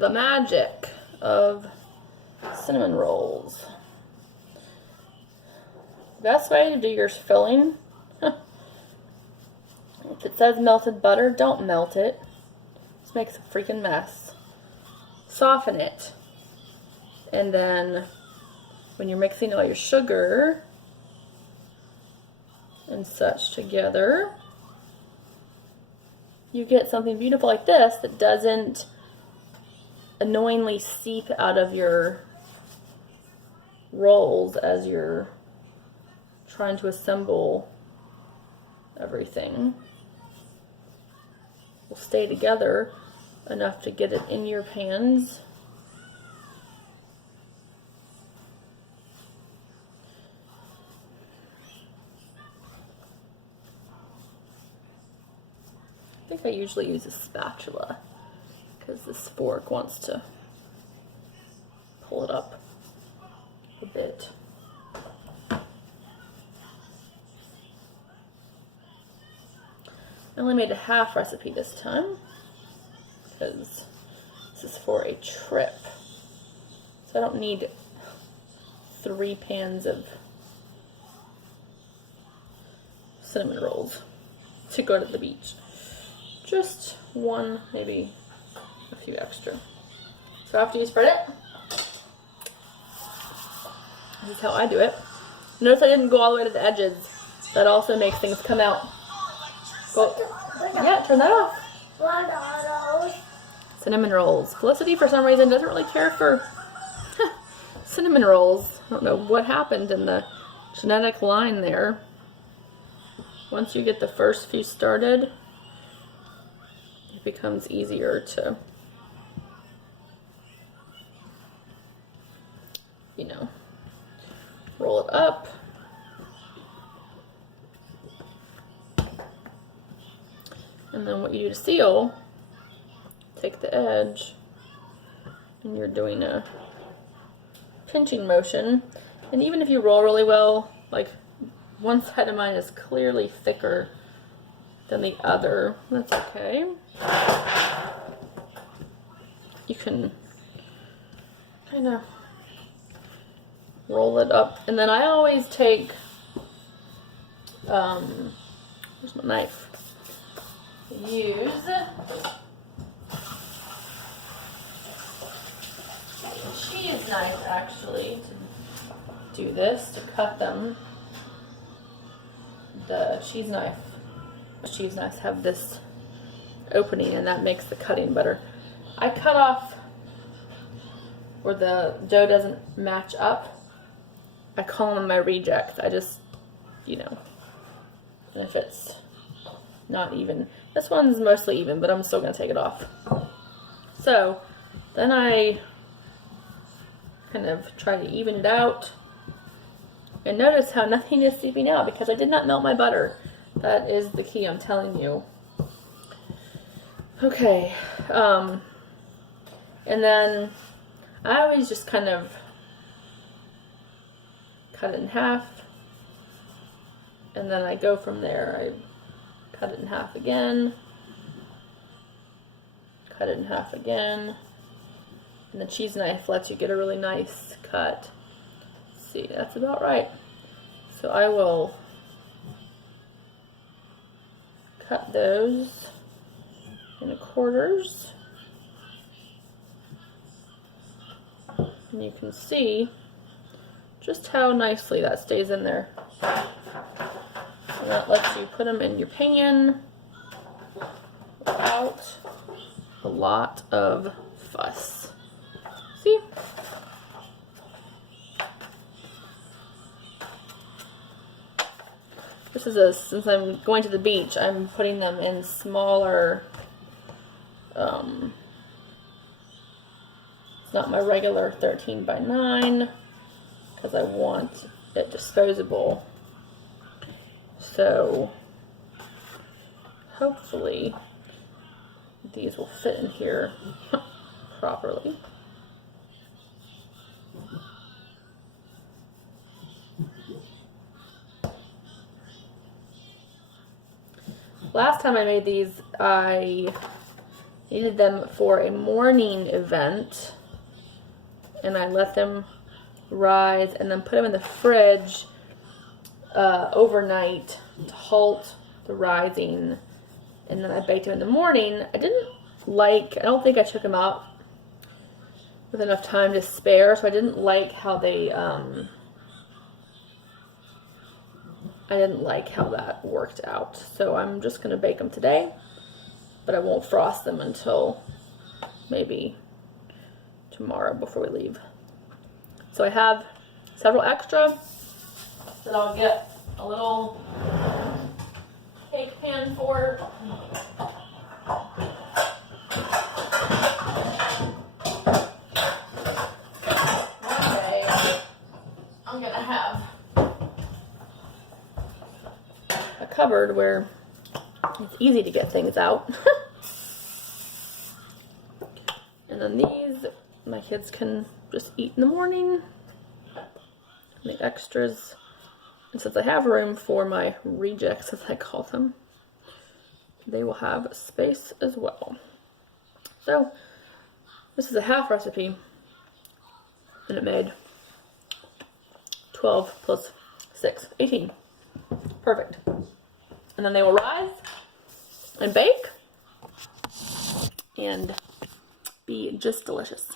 the magic of cinnamon rolls. Best way to do your filling, if it says melted butter, don't melt it. This makes a freaking mess. Soften it. And then when you're mixing all your sugar and such together, you get something beautiful like this that doesn't annoyingly seep out of your rolls as you're trying to assemble everything. Will stay together enough to get it in your pans. I think I usually use a spatula because this fork wants to pull it up a bit. I only made a half recipe this time because this is for a trip. So I don't need 3 pans of cinnamon rolls to go to the beach. Just 1, maybe a few extra. So after you spread it, this is how I do it. Notice I didn't go all the way to the edges. That also makes things come out. Go. Yeah, turn that off. What are those? Cinnamon rolls. Felicity, for some reason, doesn't really care for cinnamon rolls. I don't know what happened in the genetic line there. Once you get the first few started, it becomes easier to, you know, roll it up. And then what you do to seal, take the edge, and you're doing a pinching motion. And even if you roll really well, like one side of mine is clearly thicker than the other, that's okay. You can kind of roll it up. And then I always take, where's my knife? Use a cheese knife actually to do this, to cut them. The cheese knives have this opening and that makes the cutting better. I cut off where the dough doesn't match up. I call them my rejects. I just, you know, and if it's not even, this one's mostly even, but I'm still going to take it off. So then I kind of try to even it out. And notice how nothing is seeping out because I did not melt my butter. That is the key, I'm telling you. Okay. And then I always just kind of cut it in half. And then I go from there. I cut it in half again, cut it in half again, and the cheese knife lets you get a really nice cut. See, that's about right. So I will cut those into quarters, and you can see just how nicely that stays in there. And that lets you put them in your pan without a lot of fuss. See? This is since I'm going to the beach, I'm putting them in smaller, it's not my regular 13 by 9, because I want it disposable. So hopefully these will fit in here properly. Last time I made these, I Needed them for a morning event, and I let them rise and then put them in the fridge overnight to halt the rising, and then I baked them in the morning. I don't think I took them out with enough time to spare, so I didn't like how they that worked out. So I'm just gonna bake them today, but I won't frost them until maybe tomorrow before we leave. So I have several extra that I'll get a little cake pan for. One day I'm gonna have a cupboard where it's easy to get things out. And then these, my kids can just eat in the morning. And the extras, and since I have room for my rejects, as I call them, they will have space as well. So this is a half recipe, and it made 12 plus 6, 18. Perfect. And then they will rise and bake and be just delicious.